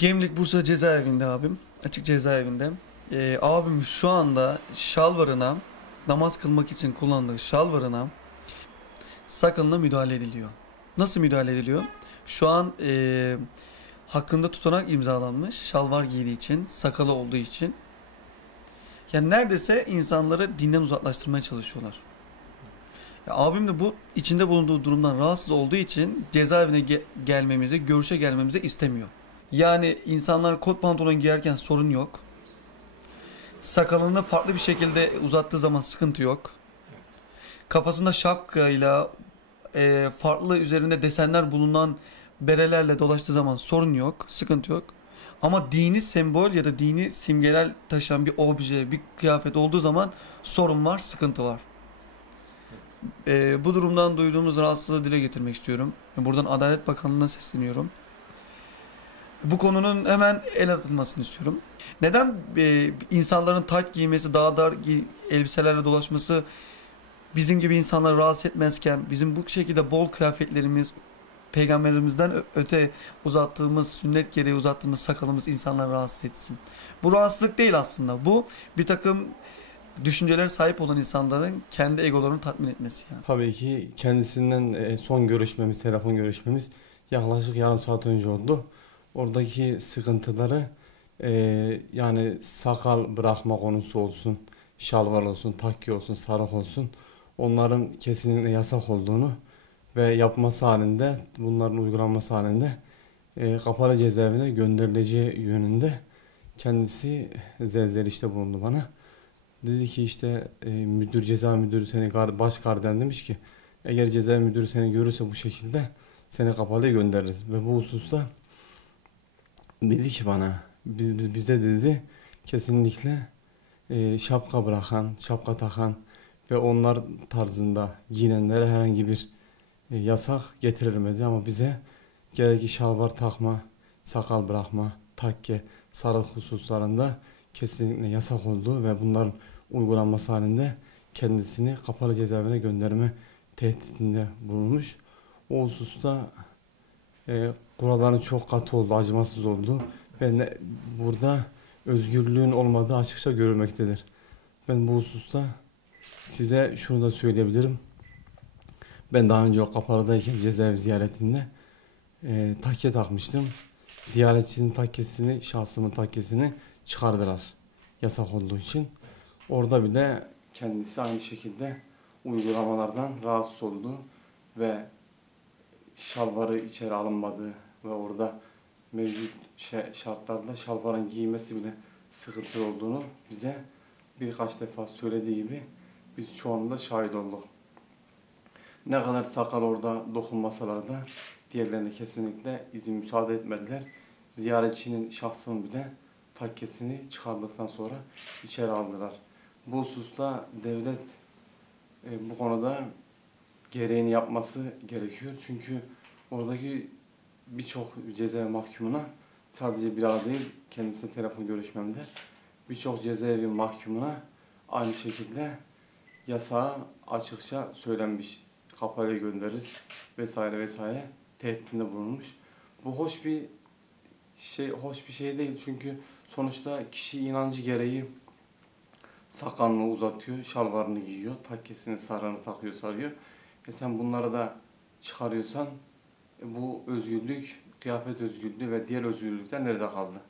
Gemlik Bursa cezaevinde abim. Açık cezaevinde. Abim şu anda şalvarına, namaz kılmak için kullandığı şalvarına sakalına müdahale ediliyor. Nasıl müdahale ediliyor? Şu an hakkında tutanak imzalanmış şalvar giydiği için, sakalı olduğu için. Yani neredeyse insanları dinden uzaklaştırmaya çalışıyorlar. Ya abim de bu içinde bulunduğu durumdan rahatsız olduğu için cezaevine gelmemizi, görüşe gelmemizi istemiyor. Yani insanlar kot pantolon giyerken sorun yok. Sakalını farklı bir şekilde uzattığı zaman sıkıntı yok. Kafasında şapkayla farklı üzerinde desenler bulunan berelerle dolaştığı zaman sorun yok, sıkıntı yok. Ama dini sembol ya da dini simgeler taşıyan bir obje, bir kıyafet olduğu zaman sorun var, sıkıntı var. Bu durumdan duyduğumuz rahatsızlığı dile getirmek istiyorum. Buradan Adalet Bakanlığı'na sesleniyorum. Bu konunun hemen el atılmasını istiyorum. Neden insanların tayt giymesi, daha dar elbiselerle dolaşması bizim gibi insanları rahatsız etmezken, bizim bu şekilde bol kıyafetlerimiz, peygamberimizden öte uzattığımız, sünnet gereği uzattığımız sakalımız insanları rahatsız etsin? Bu rahatsızlık değil aslında. Bu bir takım düşüncelere sahip olan insanların kendi egolarını tatmin etmesi yani. Tabii ki kendisinden son görüşmemiz, telefon görüşmemiz yaklaşık yarım saat önce oldu. Oradaki sıkıntıları yani sakal bırakma konusu olsun, şalvar olsun, takki olsun, sarık olsun onların kesinlikle yasak olduğunu ve yapması halinde, bunların uygulanması halinde kapalı cezaevine gönderileceği yönünde kendisi zelzelişte bulundu bana. Dedi ki işte müdür, ceza müdürü seni baş gardiyan demiş ki eğer ceza müdürü seni görürse bu şekilde seni kapalıya göndeririz. Ve bu hususta dedi ki bana bize dedi kesinlikle şapka bırakan, şapka takan ve onlar tarzında giyinenlere herhangi bir yasak getirilmedi ama bize gerek şalvar takma, sakal bırakma, takke, sarık hususlarında kesinlikle yasak olduğu ve bunların uygulanması halinde kendisini kapalı cezaevine gönderme tehditinde bulunmuş. O hususta kuralların çok katı oldu, acımasız oldu ve burada özgürlüğün olmadığı açıkça görülmektedir. Ben bu hususta size şunu da söyleyebilirim. Ben daha önce o kapalıdayken cezaevi ziyaretinde takke takmıştım. Ziyaretçinin takkesini, şahsımın takkesini çıkardılar. Yasak olduğu için. Orada bile kendisi aynı şekilde uygulamalardan rahatsız oldu ve şalvarı içeri alınmadığı ve orada mevcut şartlarda şalvarın giymesi bile sıkıntı olduğunu bize birkaç defa söylediği gibi biz çoğunluğunda şahit olduk. Ne kadar sakal orada dokunmasalar da diğerlerine kesinlikle izin müsaade etmediler. Ziyaretçinin şahsının bile takkesini çıkardıktan sonra içeri aldılar. Bu hususta devlet bu konuda gereğini yapması gerekiyor. Çünkü oradaki birçok cezaevi mahkumuna sadece bir ara değil, kendisine telefon görüşmemde birçok cezaevi mahkumuna aynı şekilde yasağı açıkça söylenmiş. Kapalıya göndeririz vesaire vesaire tehditinde bulunmuş. Bu hoş bir şey değil çünkü sonuçta kişi inancı gereği sakalını uzatıyor, şalvarını giyiyor, takkesini sarığını takıyor, sarıyor. Sen bunları da çıkarıyorsan bu özgürlük, kıyafet özgürlüğü ve diğer özgürlükler nerede kaldı?